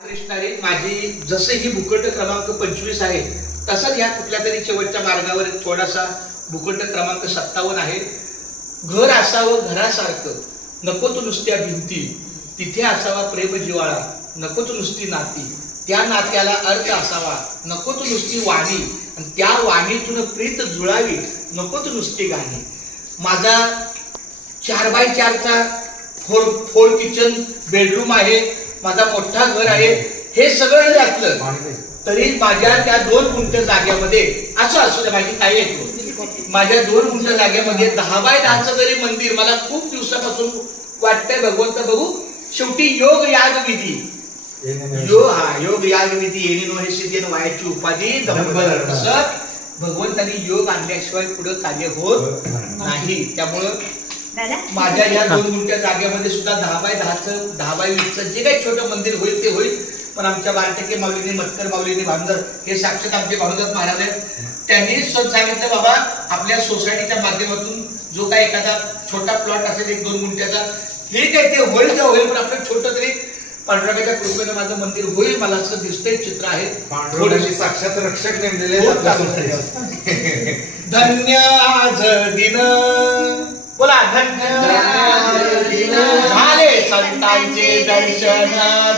कृष्णारी माझी जसे ही भूखंड क्रमांक 25 आहे तसंच या कुठल्या तरी शेवटच्या मार्गावर थोडासा भूखंड क्रमांक 57 आहे. घर असावं घरासारखं, नको तू नुसत्या भिंती, तिथे असावा प्रेम जिवाळा, नको तू नुसती नाती, त्या नात्याला अर्थ असावा, नको तू नुसती वाणी, आणि त्या वाणीतून प्रीत जुळावी, नको तू नुसती गाणी. माझा 4x4चा फोर किचन बेडरूम आहे, माझा मोठा घर आहे. हे सगळं जरी असलं तरी माझ्या त्या 2 गुंठ जागेमध्ये असं असू दे, माझी काय येतो, माझ्या 2 गुंठ जागेमध्ये 10x10चं जरी मंदिर मला खूप दिवसापासून वाटतंय भगवंत बघू. शेवटी योग याग विधी, योग याग विधी येणे नोहे सिद्धेन वायाची उपाधी तसं भगवंतानी योग आणल्याशिवाय पुढे कार्य होत नाही. त्यामुळं माझ्या या 2 गुंठ्या जागेमध्ये सुद्धा 10x10चं 10x20चं जे काही छोटं मंदिर होईल ते होईल. पण आमच्या बारटके माऊलीने, मतकर माऊलीने, भानुदास हे साक्षात आमचे भानुदास महाराज आहेत. त्यांनी सांगितलं बाबा आपल्या सोसायटीच्या माध्यमातून जो काही एखादा छोटा प्लॉट असेल 1-2 गुंठ्याचा, ठीक आहे ते होईल ते होईल, पण आपलं छोटं तरी पांडुरंगाच्या कृपेने माझं मंदिर होईल, मला असं दिसतंय, चित्र आहे. पांडुरंगाचे साक्षात रक्षक नेमलेले. धन्य आज दिन, बोला धन्य झाले संतांचे दर्शन,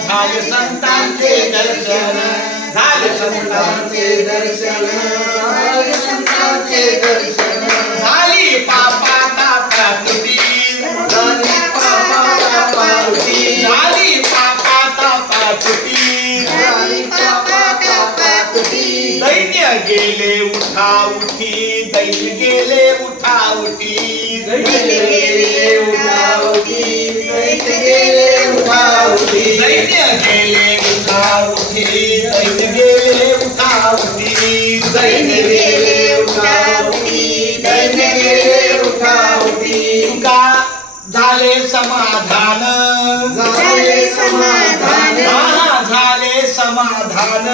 झाले संतांचे दर्शन, झाले संतांचे दर्शन, झाले संतांचे दर्शन, झाली पापा तापा तुटी, झाली पापा तापा तुटी, झाली पापा तापा तुटी, झाली पापा तापा तुटी. दैन्य गेले उठा उठी, दैन्य गेले उठा उठी, दैन्य गेले उठा उठी, दैन्य गेले उठा उठी, दैन्य गेले उठा उठी, दैन्य गेले उठा उठी, दैन्य गेले उठा उठी, दैन्य गेले उठा उठी. तुका झाले समाधान, झाले समाधान, झाले समाधान,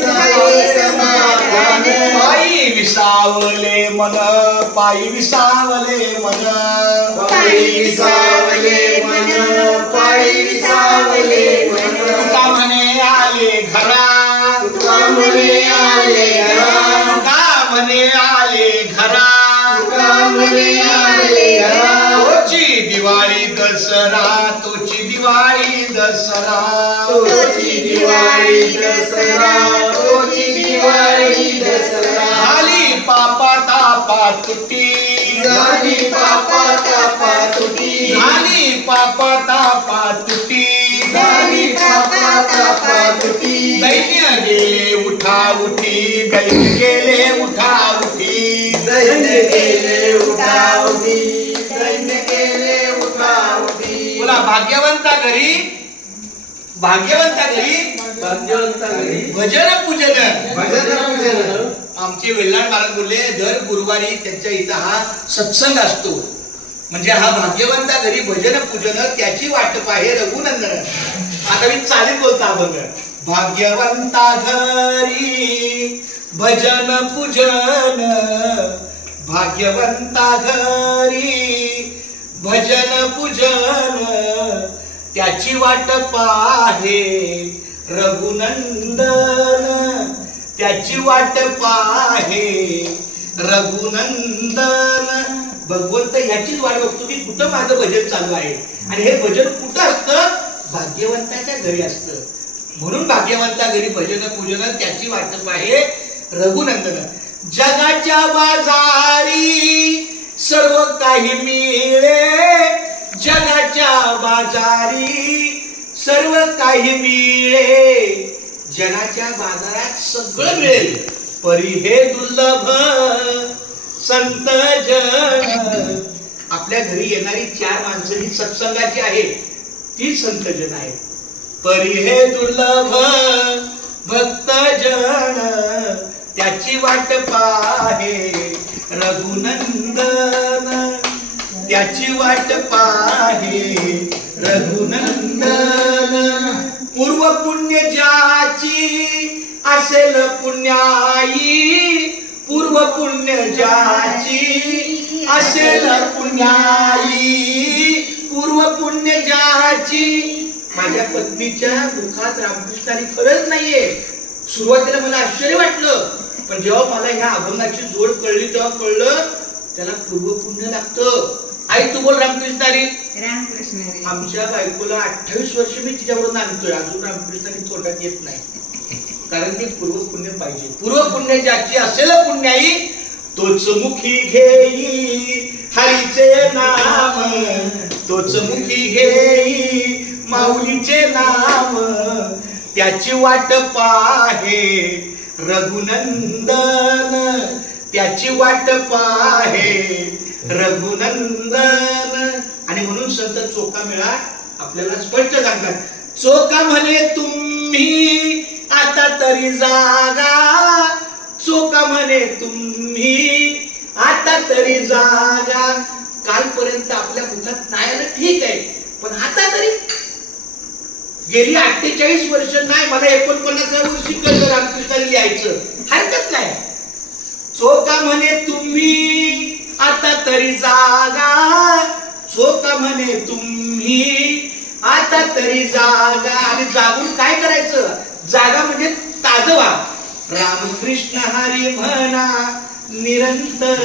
झाले समाधान. पायी विसावले मन, पायी विसावले मन, पायी विसावले मन, पायी विसावले मन. तुका म्हणे आले घरा, तुका म्हणे आले घरा, तुका म्हणे आले घरा, तुका म्हणे आले घरा. तोची दिवाळी दसरा, तोची दिवाळी दसरा, तोची दिवाळी दसरा, तोची दिवाळी दसरा. झाली पापा तापा तुटी, झाली पापा तापा तुटी, झाली पापा तापा तुटी, झाली पापा तापा तुटी. दैन्य गेले उठा उठी, दैन्य गेले उठा उठी, दैन्य गेले उठा उठी, दैन्य गेले उठा उठी. बोला भाग्यवंता घरी, भाग्यवंता घरी, भाग्यवंता घरी भजन पूजन, भजन पूजन. आमचे वेल्हाड महाराज बोलले दर गुरुवारी त्यांच्या इथं हा सत्संग असतो, म्हणजे हा भाग्यवंता घरी भजन पूजन त्याची वाटप आहे रघुनंदन. आता मी चालीत बोलता अभंग. भाग्यवंता घरी भजन पूजन, भाग्यवंता घरी भजन पूजन त्याची वाटप आहे रघुनंदन, त्याची वाटप आहे रघुनंदन. भगवंत ह्याचीच वाट बघतो की कुठं माझं भजन चालू आहे, आणि हे भजन कुठं असतं, भाग्यवंताच्या घरी असतं. म्हणून भाग्यवंता घरी भजन पूजन त्याची वाटप आहे रघुनंदन. जगाच्या बाजारी सर्व काही मिळे, जगाच्या बाजारी सर्व काही मिळे, जनाच्या बाजारात सगळं मिळेल, परी हे दुर्लभ संत जन. आपल्या घरी येणारी 4 माणसं ही सत्संगाची आहे, ती संत जन आहे. परी हे दुर्लभ भक्त जन त्याची वाटप आहे रघुनंदन, त्याची वाटप आहे रघुनंदन. पूर्व पुण्य ज्याची असेल पुण्याई, पूर्व पुण्य ज्याची असेल पुण्याई, पूर्व पुण्य ज्याची माझ्या पत्नीच्या मुखात रामकृष्णारी खरंच नाहीये. सुरुवातीला मला आश्चर्य वाटलं, पण जेव्हा मला ह्या अभंगाची जोड कळली तेव्हा कळलं त्याला पूर्व पुण्य लागतं. आई तू बोल रामकृष्णारी. रामकृष्णारी. आमच्या बायकोला 28 वर्ष मी तिच्यावरून आणतोय, अजून रामकृष्णारी तोंडात येत नाही. कारण ते पूर्व पुण्य पाहिजे. पूर्व पुण्य ज्याची असेल पुण्याई तोच मुखी घेई हरीचे नाम, तोच मुखी घेई माऊलीचे नाम. त्याची वाट पाहे रघुनंदन, त्याची वाट पाहे रघुनंदन. आणि म्हणून संत चोखामेळा आपल्याला स्पष्ट सांगतात, चोखा म्हणे तुम्ही आता तरी जागा, चोखा म्हणे तुम्ही आता तरी जागा. कालपर्यंत आपल्या मुखात नाही आलं ठीक आहे, पण आता तरी गेली 48 वर्ष नाही, मला 49व्या वर्षी कळलं रामकृष्णाला लिहायचं, हरकत नाही. चोखा म्हणे तुम्ही आता तरी जागा, चोखा म्हणे तुम्ही आता तरी जागा. आणि जागून काय करायचं? जागा म्हणजे ताजवा. रामकृष्ण हरी म्हणा निरंतर,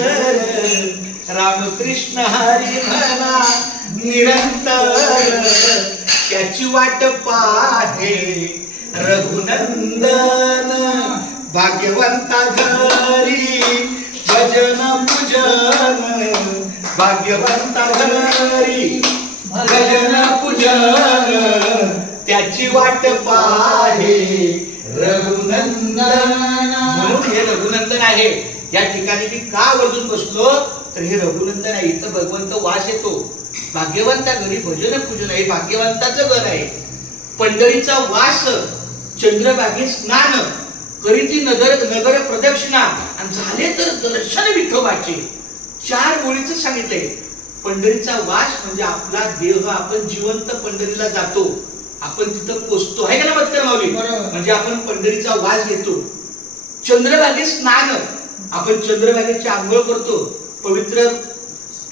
रामकृष्ण हरी म्हणा निरंतर. त्याची वाट पाहे रघुनंदन. भाग्यवंता घरी भजन पूजन, भाग्यवंता घरी भजन पूजन. त्याची वाट पाहे रघुनंदन. म्हणून हे रघुनंदन आहे. या ठिकाणी मी का वजून बसलो तर हे रघुनंदन आहे. इथं भगवंत वास येतो. भाग्यवंता घरी भजन पूजन हे भाग्यवंताचं घर आहे. पंढरीचा वास, चंद्रभागी स्नान, करीती नगर प्रदक्षिणा, आणि झाले तर दर्शन विठोबाचे. 4 ओळीच सांगितलंय. पंढरीचा वास म्हणजे आपला देह, आपण जिवंत पंढरीला जातो, आपण तिथं पोचतो आहे का ना बदकर माऊली? म्हणजे आपण पंढरीचा वास घेतो. चंद्रभागी स्नान, आपण चंद्रभागेची आंघोळ करतो पवित्र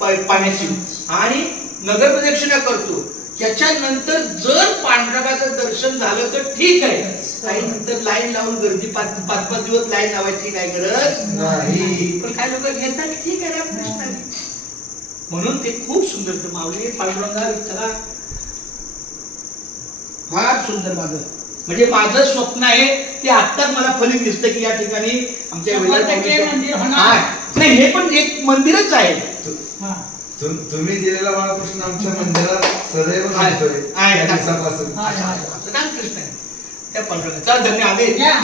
पाण्याची, आणि नगर प्रदक्षिणा करतो. याच्यानंतर जर पांडुरंगाचं दर्शन झालं तर ठीक आहे, काही नंतर लाईन लावून गर्दी 5-5 दिवस लाईन लावायची काय गरज नाही. पण काय लोक घेतात, ठीक आहे रामकृष्णाने. म्हणून ते खूप सुंदर माऊली पांडुरंगा विठ्ठला फार सुंदर. म्हणजे माझं स्वप्न आहे ते आत्ताच मला फलित दिसतं की या ठिकाणी आमच्या नाही, हे पण एक मंदिरच आहे. तुम्ही दिलेला बाळकृष्ण आमच्या मंदिरात सदैव रामकृष्ण त्या पांडुरंगाचा धन्यवाद.